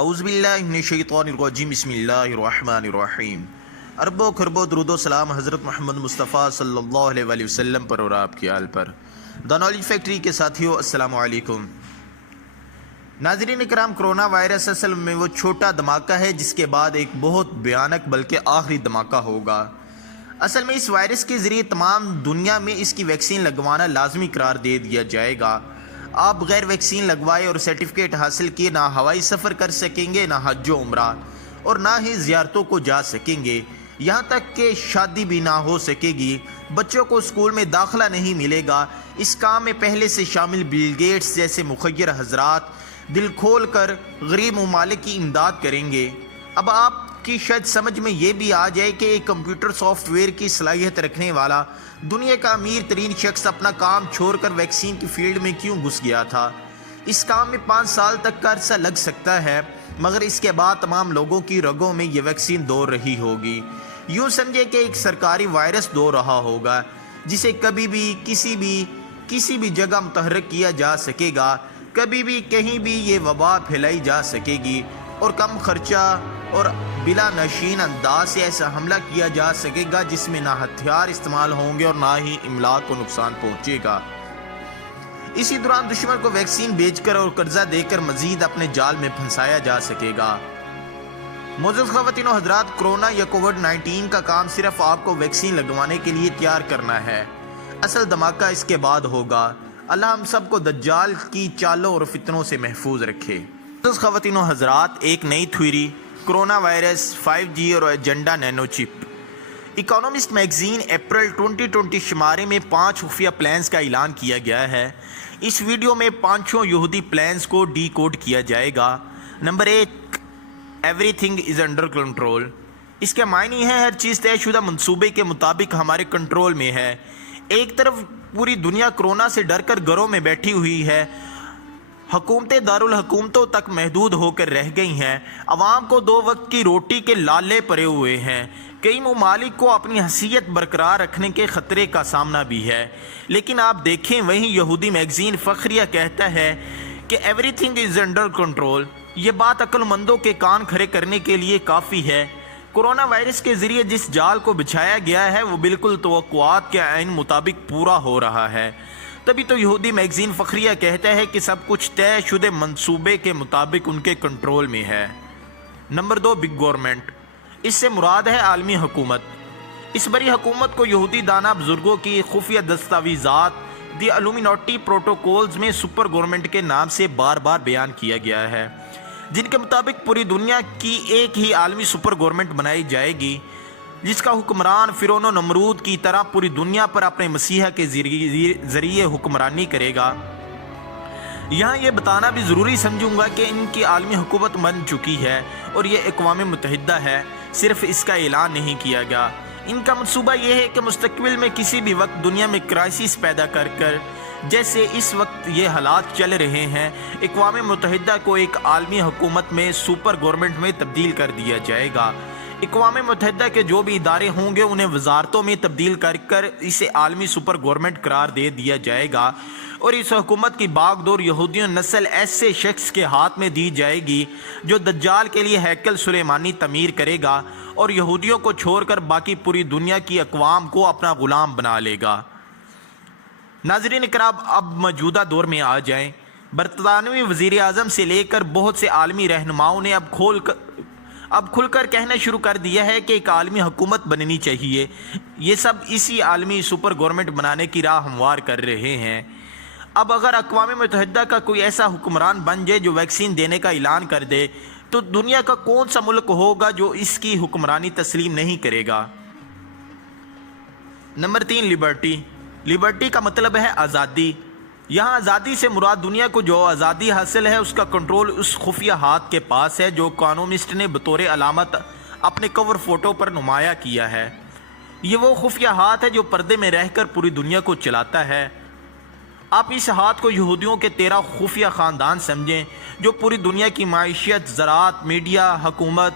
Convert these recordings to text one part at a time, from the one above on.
اعوذ باللہ من الشیطان الرجیم بسم اللہ الرحمن الرحیم۔ اربوں خربوں درود و سلام حضرت محمد مصطفیٰ صلی اللہ علیہ وسلم پر اور آپ کی آل پر۔ دا نالج فیکٹری کے ساتھیوں السلام علیکم۔ ناظرین اکرام، کرونا وائرس اصل میں وہ چھوٹا دھماکہ ہے جس کے بعد ایک بہت بھیانک بلکہ آخری دھماکہ ہوگا۔ اصل میں اس وائرس کے ذریعے تمام دنیا میں اس کی ویکسین لگوانا لازمی قرار دے دیا جائے گا۔ آپ بغیر ویکسین لگوائے اور سرٹیفکیٹ حاصل کیے نہ ہوائی سفر کر سکیں گے، نہ حج و عمرہ، اور نہ ہی زیارتوں کو جا سکیں گے، یہاں تک کہ شادی بھی نہ ہو سکے گی۔ بچوں کو اسکول میں داخلہ نہیں ملے گا۔ اس کام میں پہلے سے شامل بل گیٹس جیسے مخیر حضرات دل کھول کر غریب ممالک کی امداد کریں گے۔ اب آپ کی شاید سمجھ میں یہ بھی آ جائے کہ ایک کمپیوٹر سافٹ ویئر کی صلاحیت رکھنے والا دنیا کا امیر ترین شخص اپنا کام چھوڑ کر ویکسین کی فیلڈ میں کیوں گھس گیا تھا۔ اس کام میں 5 سال تک کا عرصہ لگ سکتا ہے، مگر اس کے بعد تمام لوگوں کی رگوں میں یہ ویکسین دوڑ رہی ہوگی۔ یوں سمجھے کہ ایک سرکاری وائرس دوڑ رہا ہوگا جسے کبھی بھی کسی بھی جگہ متحرک کیا جا سکے گا، کبھی بھی کہیں بھی یہ وبا پھیلائی جا سکے گی، اور کم خرچہ اور بلا نشین انداز سے ایسا حملہ کیا جا سکے گا جس میں نہ ہتھیار استعمال ہوں گے اور نہ ہی املاک کو نقصان پہنچے گا۔ اسی دوران دشمن کو ویکسین بیچ کر اور قرضہ دے کر مزید اپنے جال میں پھنسایا جا سکے گا۔ معزز خواتین و حضرات، کرونا یا کووڈ-19 کا کام صرف آپ کو ویکسین لگوانے کے لیے تیار کرنا ہے، اصل دھماکہ اس کے بعد ہوگا۔ اللہ ہم سب کو دجال کی چالوں اور فتنوں سے محفوظ رکھے۔ معزز خواتین و حضرات، ایک نئی تھیوری، کرونا وائرس، 5G اور ایجنڈا نینو چپ۔ اکانومسٹ میگزین اپریل 2020 شمارے میں 5 خفیہ پلانز کا اعلان کیا گیا ہے۔ اس ویڈیو میں 5 یہودی پلانز کو ڈی کوڈ کیا جائے گا۔ Number 1، everything is under control. اس کے معنی ہے ہر چیز طے شدہ منصوبے کے مطابق ہمارے کنٹرول میں ہے۔ ایک طرف پوری دنیا کرونا سے ڈر کر گھروں میں بیٹھی ہوئی ہے، حکومتیں دارالحکومتوں تک محدود ہو کر رہ گئی ہیں، عوام کو 2 وقت کی روٹی کے لالے پڑے ہوئے ہیں، کئی ممالک کو اپنی حیثیت برقرار رکھنے کے خطرے کا سامنا بھی ہے۔ لیکن آپ دیکھیں، وہیں یہودی میگزین فخریہ کہتا ہے کہ every thing is under control. یہ بات عقل مندوں کے کان کھڑے کرنے کے لیے کافی ہے۔ کرونا وائرس کے ذریعے جس جال کو بچھایا گیا ہے وہ بالکل توقعات کے عین مطابق پورا ہو رہا ہے۔ تبھی تو یہودی میگزین فخریہ کہتا ہے کہ سب کچھ طے شدہ منصوبے کے مطابق ان کے کنٹرول میں ہے۔ Number 2، big government. اس سے مراد ہے عالمی حکومت۔ اس بڑی حکومت کو یہودی دانا بزرگوں کی خفیہ دستاویزات دی الومیناٹی پروٹوکولز میں سپر گورنمنٹ کے نام سے بار بار بیان کیا گیا ہے، جن کے مطابق پوری دنیا کی ایک ہی عالمی سپر گورنمنٹ بنائی جائے گی جس کا حکمران فرعون و نمرود کی طرح پوری دنیا پر اپنے مسیحا کے ذریعے حکمرانی کرے گا۔ یہاں یہ بتانا بھی ضروری سمجھوں گا کہ ان کی عالمی حکومت بن چکی ہے اور یہ اقوام متحدہ ہے، صرف اس کا اعلان نہیں کیا گیا۔ ان کا منصوبہ یہ ہے کہ مستقبل میں کسی بھی وقت دنیا میں کرائسس پیدا کر جیسے اس وقت یہ حالات چل رہے ہیں، اقوام متحدہ کو ایک عالمی حکومت میں سپر گورنمنٹ میں تبدیل کر دیا جائے گا۔ اقوام متحدہ کے جو بھی ادارے ہوں گے انہیں وزارتوں میں تبدیل کر اسے عالمی سپر گورنمنٹ قرار دے دیا جائے گا، اور اس حکومت کی باغ دور یہودیوں نسل ایسے شخص کے ہاتھ میں دی جائے گی جو دجال کے لیے ہیکل سلیمانی تعمیر کرے گا اور یہودیوں کو چھوڑ کر باقی پوری دنیا کی اقوام کو اپنا غلام بنا لے گا۔ ناظرین اکرام، اب موجودہ دور میں آ جائیں۔ برطانوی وزیر اعظم سے لے کر بہت سے عالمی رہنماؤں نے اب کھل کر کہنا شروع کر دیا ہے کہ ایک عالمی حکومت بننی چاہیے۔ یہ سب اسی عالمی سپر گورنمنٹ بنانے کی راہ ہموار کر رہے ہیں۔ اب اگر اقوام متحدہ کا کوئی ایسا حکمران بن جائے جو ویکسین دینے کا اعلان کر دے تو دنیا کا کون سا ملک ہوگا جو اس کی حکمرانی تسلیم نہیں کرے گا۔ Number 3، Liberty. لبرٹی کا مطلب ہے آزادی۔ یہاں آزادی سے مراد دنیا کو جو آزادی حاصل ہے اس کا کنٹرول اس خفیہ ہاتھ کے پاس ہے جو اکانومسٹ نے بطور علامت اپنے کور فوٹو پر نمایاں کیا ہے۔ یہ وہ خفیہ ہاتھ ہے جو پردے میں رہ کر پوری دنیا کو چلاتا ہے۔ آپ اس ہاتھ کو یہودیوں کے 13 خفیہ خاندان سمجھیں جو پوری دنیا کی معیشت، زراعت، میڈیا، حکومت،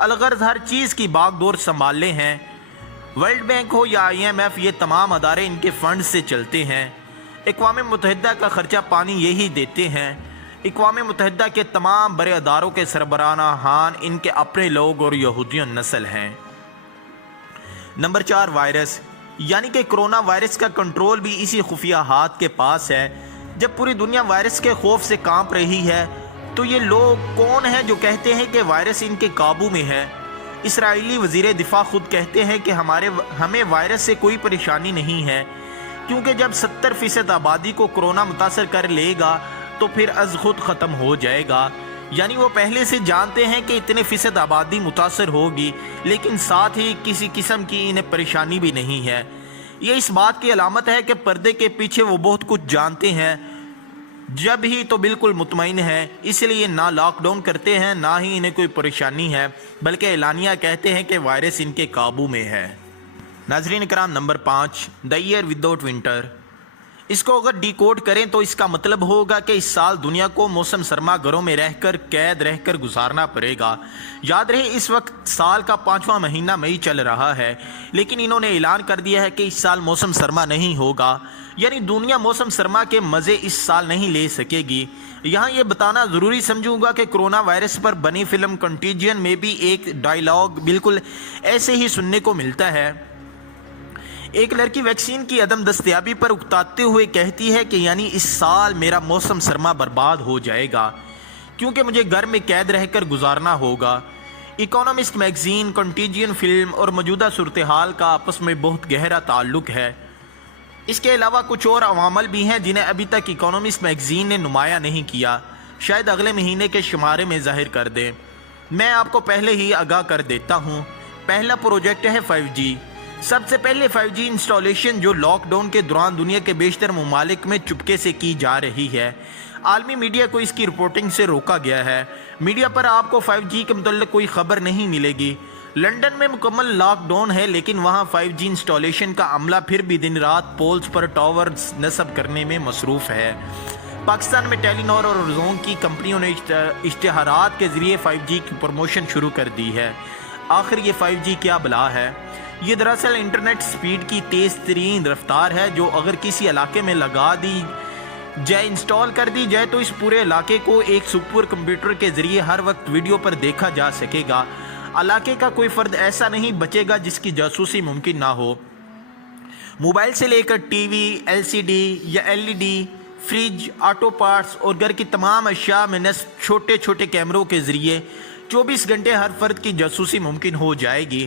الغرض ہر چیز کی باغ دور سنبھالے ہیں۔ ورلڈ بینک ہو یا IMF، یہ تمام ادارے ان کے فنڈ سے چلتے ہیں۔ اقوام متحدہ کا خرچہ پانی یہی دیتے ہیں۔ اقوام متحدہ کے تمام بڑے اداروں کے سربراہان ان کے اپنے لوگ اور یہودیوں نسل ہیں۔ نمبر 4، وائرس، یعنی کہ کرونا وائرس کا کنٹرول بھی اسی خفیہ ہاتھ کے پاس ہے۔ جب پوری دنیا وائرس کے خوف سے کانپ رہی ہے تو یہ لوگ کون ہیں جو کہتے ہیں کہ وائرس ان کے قابو میں ہے؟ اسرائیلی وزیر دفاع خود کہتے ہیں کہ ہمیں وائرس سے کوئی پریشانی نہیں ہے، کیونکہ جب 70% آبادی کو کرونا متاثر کر لے گا تو پھر از خود ختم ہو جائے گا۔ یعنی وہ پہلے سے جانتے ہیں کہ اتنے فیصد آبادی متاثر ہوگی، لیکن ساتھ ہی کسی قسم کی انہیں پریشانی بھی نہیں ہے۔ یہ اس بات کی علامت ہے کہ پردے کے پیچھے وہ بہت کچھ جانتے ہیں، جب ہی تو بالکل مطمئن ہے، اس لیے نہ لاک ڈاؤن کرتے ہیں نہ ہی انہیں کوئی پریشانی ہے، بلکہ اعلانیہ کہتے ہیں کہ وائرس ان کے قابو میں ہے۔ ناظرین کرام، نمبر 5، دی ایئر وداؤٹ ونٹر۔ اس کو اگر ڈی کوڈ کریں تو اس کا مطلب ہوگا کہ اس سال دنیا کو موسم سرما گھروں میں قید رہ کر گزارنا پڑے گا۔ یاد رہے اس وقت سال کا 5واں مہینہ مئی چل رہا ہے، لیکن انہوں نے اعلان کر دیا ہے کہ اس سال موسم سرما نہیں ہوگا، یعنی دنیا موسم سرما کے مزے اس سال نہیں لے سکے گی۔ یہاں یہ بتانا ضروری سمجھوں گا کہ کرونا وائرس پر بنی فلم کنٹیجن میں بھی ایک ڈائیلاگ بالکل ایسے ہی سننے کو ملتا ہے۔ ایک لڑکی ویکسین کی عدم دستیابی پر اکتاتے ہوئے کہتی ہے کہ یعنی اس سال میرا موسم سرما برباد ہو جائے گا، کیونکہ مجھے گھر میں قید رہ کر گزارنا ہوگا۔ اکانومسٹ میگزین، کنٹیجن فلم اور موجودہ صورتحال کا آپس میں بہت گہرا تعلق ہے۔ اس کے علاوہ کچھ اور عوامل بھی ہیں جنہیں ابھی تک اکانومسٹ میگزین نے نمایاں نہیں کیا، شاید اگلے مہینے کے شمارے میں ظاہر کر دیں۔ میں آپ کو پہلے ہی آگاہ کر دیتا ہوں۔ پہلا پروجیکٹ ہے 5G۔ سب سے پہلے 5G انسٹالیشن جو لاک ڈاؤن کے دوران دنیا کے بیشتر ممالک میں چپکے سے کی جا رہی ہے۔ عالمی میڈیا کو اس کی رپورٹنگ سے روکا گیا ہے۔ میڈیا پر آپ کو 5G کے متعلق کوئی خبر نہیں ملے گی۔ لندن میں مکمل لاک ڈاؤن ہے، لیکن وہاں 5G انسٹالیشن کا عملہ پھر بھی دن رات پولز پر ٹاورز نصب کرنے میں مصروف ہے۔ پاکستان میں ٹیلی نور اور زون کی کمپنیوں نے اشتہارات کے ذریعے 5G کی پروموشن شروع کر دی ہے۔ آخر یہ 5G کیا بلا ہے؟ یہ دراصل انٹرنیٹ سپیڈ کی تیز ترین رفتار ہے جو اگر کسی علاقے میں لگا دی جائے، انسٹال کر دی جائے تو اس پورے علاقے کو ایک سپر کمپیوٹر کے ذریعے ہر وقت ویڈیو پر دیکھا جا سکے گا۔ علاقے کا کوئی فرد ایسا نہیں بچے گا جس کی جاسوسی ممکن نہ ہو۔ موبائل سے لے کر ٹی وی، LCD یا LED، فریج، آٹو پارٹس اور گھر کی تمام اشیاء میں نصب چھوٹے چھوٹے کیمروں کے ذریعے 24 گھنٹے ہر فرد کی جاسوسی ممکن ہو جائے گی۔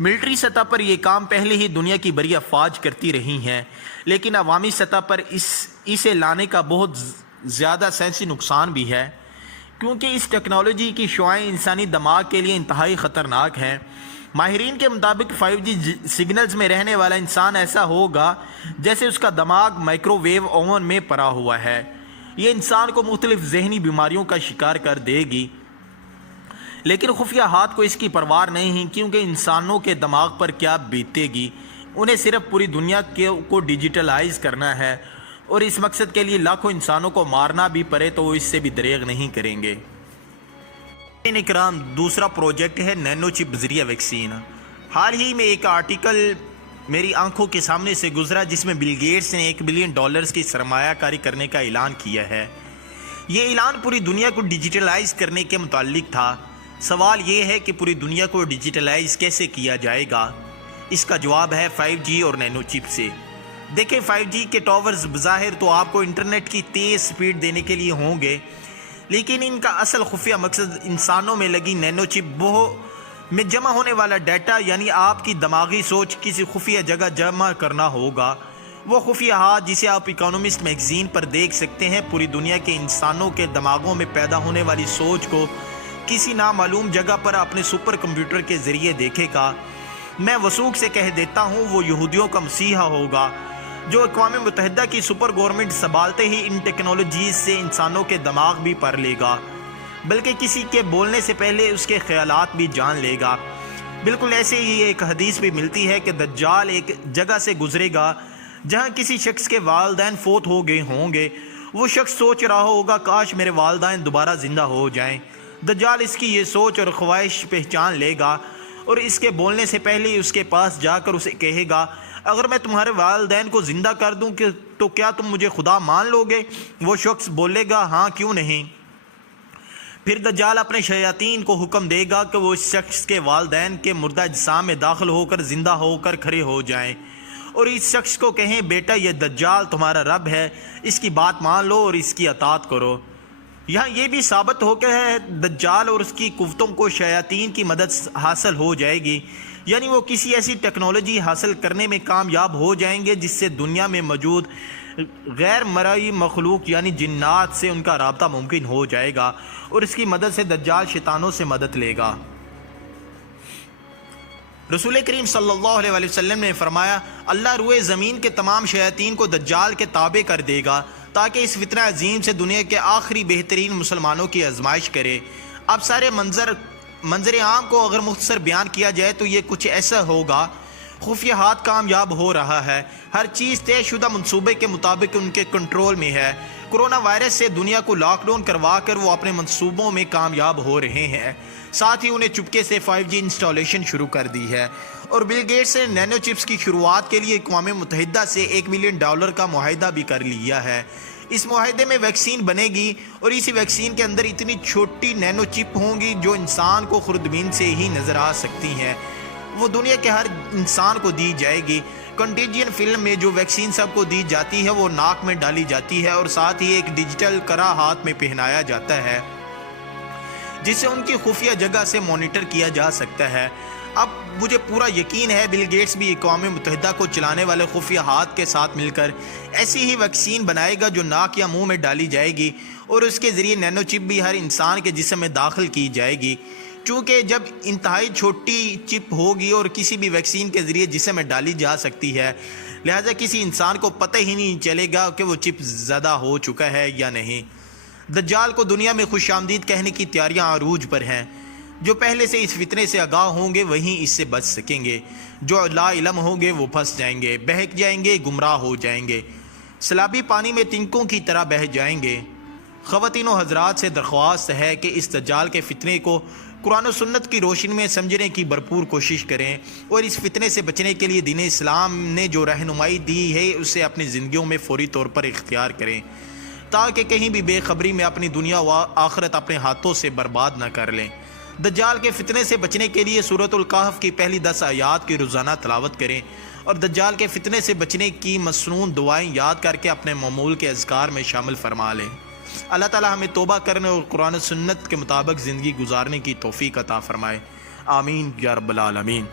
ملٹری سطح پر یہ کام پہلے ہی دنیا کی بڑی افواج کرتی رہی ہیں، لیکن عوامی سطح پر اسے لانے کا بہت زیادہ سائنسی نقصان بھی ہے، کیونکہ اس ٹیکنالوجی کی شعاعیں انسانی دماغ کے لیے انتہائی خطرناک ہیں۔ ماہرین کے مطابق 5G سگنلز میں رہنے والا انسان ایسا ہوگا جیسے اس کا دماغ مائکرو ویو اوون میں پڑا ہوا ہے۔ یہ انسان کو مختلف ذہنی بیماریوں کا شکار کر دے گی، لیکن خفیہ ہاتھ کو اس کی پرواہ نہیں، کیونکہ انسانوں کے دماغ پر کیا بیتے گی۔ انہیں صرف پوری دنیا کو ڈیجیٹلائز کرنا ہے، اور اس مقصد کے لیے لاکھوں انسانوں کو مارنا بھی پڑے تو وہ اس سے بھی دریغ نہیں کریں گے۔ اکرام، دوسرا پروجیکٹ ہے نینو چپ ذریعہ ویکسین۔ حال ہی میں ایک آرٹیکل میری آنکھوں کے سامنے سے گزرا جس میں بل گیٹس نے $1 بلین کی سرمایہ کاری کرنے کا اعلان کیا ہے۔ یہ اعلان پوری دنیا کو ڈیجیٹلائز کرنے کے متعلق تھا۔ سوال یہ ہے کہ پوری دنیا کو ڈیجیٹلائز کیسے کیا جائے گا؟ اس کا جواب ہے 5G اور نینو چپ سے۔ دیکھیں، 5G کے ٹاورز بظاہر تو آپ کو انٹرنیٹ کی تیز سپیڈ دینے کے لیے ہوں گے، لیکن ان کا اصل خفیہ مقصد انسانوں میں لگی نینو چپ میں جمع ہونے والا ڈیٹا، یعنی آپ کی دماغی سوچ کسی خفیہ جگہ جمع کرنا ہوگا۔ وہ خفیہ ہاتھ جسے آپ اکانومسٹ میگزین پر دیکھ سکتے ہیں پوری دنیا کے انسانوں کے دماغوں میں پیدا ہونے والی سوچ کو کسی نامعلوم جگہ پر اپنے سپر کمپیوٹر کے ذریعے دیکھے گا۔ میں وثوق سے کہہ دیتا ہوں وہ یہودیوں کا مسیحا ہوگا جو اقوام متحدہ کی سپر گورنمنٹ سنبھالتے ہی ان ٹیکنالوجیز سے انسانوں کے دماغ بھی پڑھ لے گا، بلکہ کسی کے بولنے سے پہلے اس کے خیالات بھی جان لے گا۔ بالکل ایسے ہی ایک حدیث بھی ملتی ہے کہ دجال ایک جگہ سے گزرے گا جہاں کسی شخص کے والدین فوت ہو گئے ہوں گے۔ وہ شخص سوچ رہا ہوگا کاش میرے والدین دوبارہ زندہ ہو جائیں۔ دجال اس کی یہ سوچ اور خواہش پہچان لے گا اور اس کے بولنے سے پہلے اس کے پاس جا کر اسے کہے گا اگر میں تمہارے والدین کو زندہ کر دوں تو کیا تم مجھے خدا مان لو گے؟ وہ شخص بولے گا ہاں کیوں نہیں۔ پھر دجال اپنے شیاطین کو حکم دے گا کہ وہ اس شخص کے والدین کے مردہ اجسام میں داخل ہو کر زندہ ہو کر کھڑے ہو جائیں اور اس شخص کو کہیں بیٹا یہ دجال تمہارا رب ہے، اس کی بات مان لو اور اس کی اطاعت کرو۔ یہاں یہ بھی ثابت ہو کہ دجال اور اس کی قوتوں کو شیاطین کی مدد حاصل ہو جائے گی، یعنی وہ کسی ایسی ٹیکنالوجی حاصل کرنے میں کامیاب ہو جائیں گے جس سے دنیا میں موجود غیر مرئی مخلوق یعنی جنات سے ان کا رابطہ ممکن ہو جائے گا، اور اس کی مدد سے دجال شیطانوں سے مدد لے گا۔ رسول کریم صلی اللہ علیہ وسلم نے فرمایا اللہ روئے زمین کے تمام شیاطین کو دجال کے تابع کر دے گا تاکہ اس فتنہ عظیم سے دنیا کے آخری بہترین مسلمانوں کی آزمائش کرے۔ اب سارے منظر عام کو اگر مختصر بیان کیا جائے تو یہ کچھ ایسا ہوگا، خفیہ ہاتھ کامیاب ہو رہا ہے، ہر چیز طے شدہ منصوبے کے مطابق ان کے کنٹرول میں ہے۔ کرونا وائرس سے دنیا کو لاک ڈاؤن کروا کر وہ اپنے منصوبوں میں کامیاب ہو رہے ہیں، ساتھ ہی انہیں چپکے سے 5G انسٹالیشن شروع کر دی ہے، اور بل گیٹس نے نینو چپس کی شروعات کے لیے اقوام متحدہ سے $1 ملین کا معاہدہ بھی کر لیا ہے۔ اس معاہدے میں ویکسین بنے گی اور اسی ویکسین کے اندر اتنی چھوٹی نینو چپ ہوں گی جو انسان کو خوردبین سے ہی نظر آ سکتی ہیں، وہ دنیا کے ہر انسان کو دی جائے گی۔ کنٹیجین فلم میں جو ویکسین سب کو دی جاتی ہے وہ ناک میں ڈالی جاتی ہے اور ساتھ ہی ایک ڈیجیٹل کرا ہاتھ میں پہنایا جاتا ہے جس سے ان کی خفیہ جگہ سے مانیٹر کیا جا سکتا ہے۔ اب مجھے پورا یقین ہے بل گیٹس بھی اقوام متحدہ کو چلانے والے خفیہ ہاتھ کے ساتھ مل کر ایسی ہی ویکسین بنائے گا جو ناک یا منہ میں ڈالی جائے گی اور اس کے ذریعے نینو چپ بھی ہر انسان کے جسم میں داخل کی جائے گی۔ چونکہ جب انتہائی چھوٹی چپ ہوگی اور کسی بھی ویکسین کے ذریعے جسم میں ڈالی جا سکتی ہے، لہذا کسی انسان کو پتہ ہی نہیں چلے گا کہ وہ چپ زدہ ہو چکا ہے یا نہیں۔ دجال کو دنیا میں خوش آمدید کہنے کی تیاریاں عروج پر ہیں۔ جو پہلے سے اس فتنے سے آگاہ ہوں گے وہیں اس سے بچ سکیں گے، جو لا علم ہوں گے وہ پھنس جائیں گے، بہک جائیں گے، گمراہ ہو جائیں گے، سیلابی پانی میں تنکوں کی طرح بہہ جائیں گے۔ خواتین و حضرات سے درخواست ہے کہ اس دجال کے فتنے کو قرآن و سنت کی روشنی میں سمجھنے کی بھرپور کوشش کریں اور اس فتنے سے بچنے کے لیے دین اسلام نے جو رہنمائی دی ہے اسے اپنی زندگیوں میں فوری طور پر اختیار کریں تاکہ کہیں بھی بے خبری میں اپنی دنیا و آخرت اپنے ہاتھوں سے برباد نہ کر لیں۔ دجال کے فتنے سے بچنے کے لیے سورۃ الکہف کی پہلی 10 آیات کی روزانہ تلاوت کریں اور دجال کے فتنے سے بچنے کی مسنون دعائیں یاد کر کے اپنے معمول کے اذکار میں شامل فرما لیں۔ اللہ تعالی ہمیں توبہ کرنے اور قرآن و سنت کے مطابق زندگی گزارنے کی توفیق عطا فرمائے، آمین یا رب العالمین۔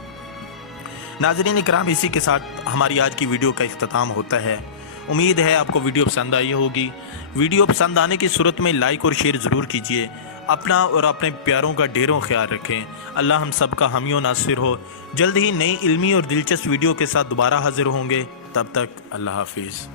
ناظرین اکرام، اسی کے ساتھ ہماری آج کی ویڈیو کا اختتام ہوتا ہے۔ امید ہے آپ کو ویڈیو پسند آئی ہوگی۔ ویڈیو پسند آنے کی صورت میں لائک اور شیئر ضرور کیجیے۔ اپنا اور اپنے پیاروں کا ڈھیروں خیال رکھیں۔ اللہ ہم سب کا حامی و ناصر ہو۔ جلد ہی نئی علمی اور دلچسپ ویڈیو کے ساتھ دوبارہ حاضر ہوں گے، تب تک اللہ حافظ۔